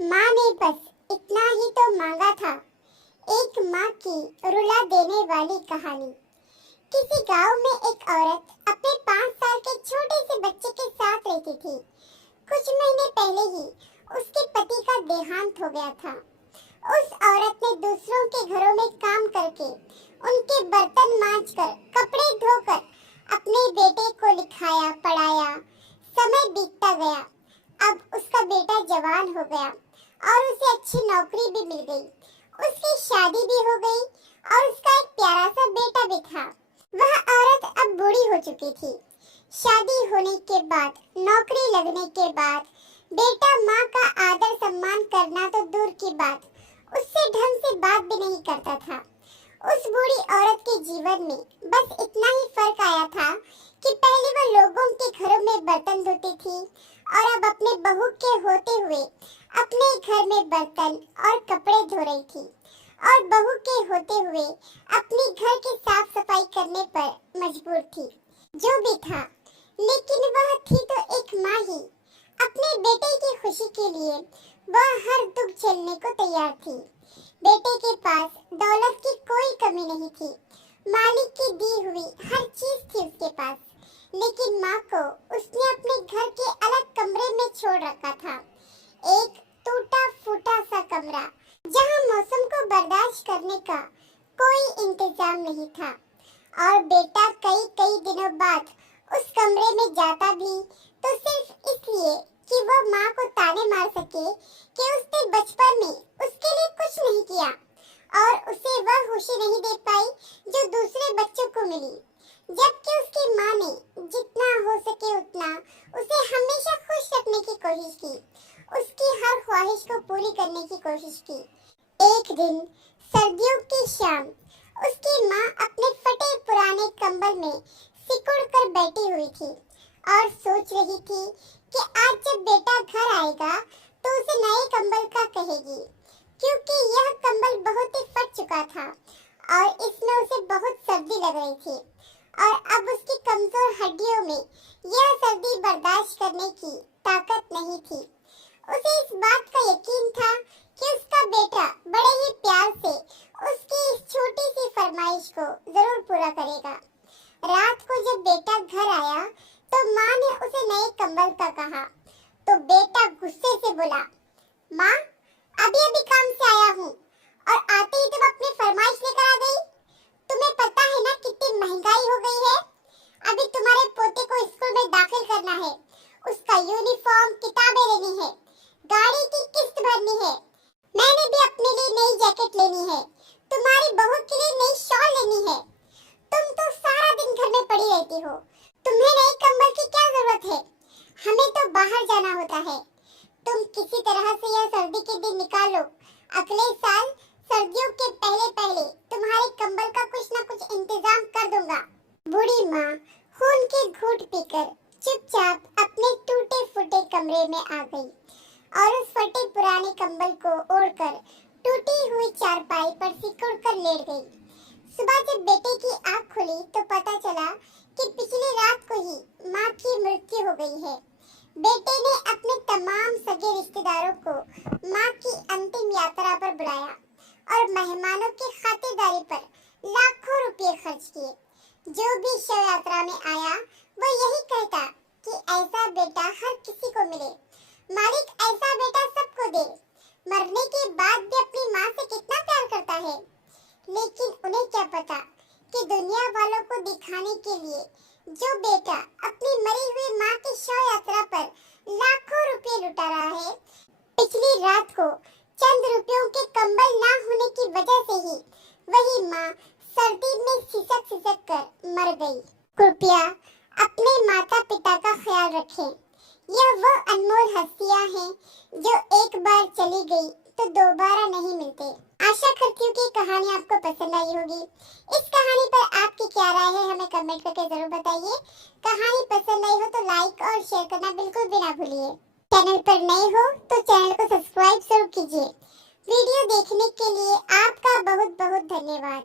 माँ ने बस इतना ही तो मांगा था, एक माँ की रुला देने वाली कहानी। किसी गांव में एक औरत अपने 5 साल के छोटे से बच्चे के साथ रहती थी। कुछ महीने पहले ही उसके पति का देहांत हो गया था। उस औरत ने दूसरों के घरों में काम करके, उनके बर्तन मांजकर, कपड़े धोकर अपने बेटे को लिखाया पढ़ाया। समय बीतता गया। अब उसका बेटा जवान हो गया और उसे अच्छी नौकरी भी मिल गई। उसकी शादी भी हो गई और उसका एक प्यारा सा बेटा भी था। वह औरत अब बूढ़ी हो चुकी थी। शादी होने के बाद, नौकरी लगने के बाद बेटा माँ का आदर सम्मान करना तो दूर की बात, उससे ढंग से बात भी नहीं करता था। उस बूढ़ी औरत के जीवन में बस इतना ही फर्क आया था कि पहले वह लोगों के घरों में बर्तन धोती थी और अब अपने बहू के होते हुए अपने घर में बर्तन और कपड़े धो रही थी और बहू के होते हुए अपने घर की साफ सफाई करने पर मजबूर थी। जो भी था, लेकिन वह थी तो एक माँ ही। अपने बेटे की खुशी के लिए वह हर दुख झेलने को तैयार थी। बेटे के पास दौलत की कोई कमी नहीं थी। मालिक की दी हुई हर चीज थी उसके पास, लेकिन माँ को उसने अपने घर के अलग कमरे में छोड़ रखा था। एक टूटा फूटा सा कमरा, जहाँ मौसम को बर्दाश्त करने का कोई इंतजाम नहीं था। और बेटा कई कई दिनों बाद उस कमरे में जाता भी तो सिर्फ इसलिए कि वो माँ को ताने मार सके कि उसने बचपन में उसके लिए कुछ नहीं किया और उसे वह खुशी नहीं दे पाई जो दूसरे बच्चों को मिली। जबकि उसकी माँ ने जितना हो सके उतना उसे हमेशा खुश रखने की कोशिश की, उसकी हर ख्वाहिश को पूरी करने की कोशिश की। एक दिन सर्दियों की शाम, उसकी माँ अपने फटे पुराने कंबल में सिकुड़ कर बैठी हुई थी और सोच रही थी कि आज जब बेटा घर आएगा तो उसे नए कंबल का कहेगी, क्योंकि यह कंबल बहुत ही फट चुका था और इसमें उसे बहुत सर्दी लग रही थी और अब उसकी कमजोर हड्डियों में यह सर्दी बर्दाश्त करने की ताकत नहीं थी। उसे इस बात का यकीन था कि उसका बेटा बड़े ही प्यार से उसकी इस छोटी सी फरमाइश को जरूर पूरा करेगा। रात को जब बेटा घर आया तो माँ ने उसे नए कंबल का कहा तो बेटा गुस्से से बोला, माँ अभी अभी काम से आया हूँ और आते ही तुम अपनी फरमाइश लेकर आ गई। तुम्हें पता है ना कितनी महंगाई हो गई है। अभी तुम्हारे पोते को स्कूल में दाखिल करना है, उसका यूनिफॉर्म, किताबें लेनी है, गाड़ी की किस्त भरनी है, मैंने भी अपने लिए नई जैकेट लेनी है, तुम्हारी बहू के लिए नई शॉल लेनी है। तुम तो सारा दिन घर में पड़ी रहती हो, तुम्हें नए कंबल की क्या जरूरत है? हमें तो बाहर जाना होता है। तुम किसी तरह से यह सर्दी के दिन निकालो। अगले साल सर्दियों के पहले पहले तुम्हारे कंबल का कुछ न कुछ इंतजाम कर दूंगा। बूढ़ी माँ खून के घूंट पीकर चुपचाप अपने टूटे फूटे कमरे में आ गई और उस फटे पुराने कंबल को ओढ़कर टूटी हुई चारपाई पर सिकुड़ कर लेट गई। सुबह जब बेटे की आँख खुली तो पता चला कि पिछली रात को ही माँ की मृत्यु हो गई है। बेटे ने अपने तमाम सगे रिश्तेदारों को माँ की अंतिम यात्रा पर बुलाया और मेहमानों की खातिरदारी पर लाखों रुपए खर्च किए। जो भी शव यात्रा में आया वो यही कहता कि ऐसा बेटा हर किसी को मिले, मालिक ऐसा बेटा सबको दे। मरने के बाद भी अपनी माँ से कितना प्यार करता है। लेकिन उन्हें क्या पता कि दुनिया वालों को दिखाने के लिए जो बेटा अपनी मरी हुई माँ की शव यात्रा पर लाखों रुपए लुटा रहा है, पिछली रात को चंद रुपयों के कंबल ना होने की वजह से ही वही माँ सर्दी में सिसक सिसक कर मर गई। कृपया अपने माता पिता का ख्याल रखें। यह वह अनमोल हस्तियां हैं जो एक बार चली गई तो दोबारा नहीं मिलते। आशा करती हूँ कि कहानी आपको पसंद आई होगी। इस कहानी पर आपकी क्या राय है हमें कमेंट करके जरूर बताइए। कहानी पसंद आई हो तो लाइक और शेयर करना बिल्कुल भी ना भूलिए। चैनल पर नए हो तो चैनल को सब्सक्राइब जरूर कीजिए। वीडियो देखने के लिए आपका बहुत बहुत धन्यवाद।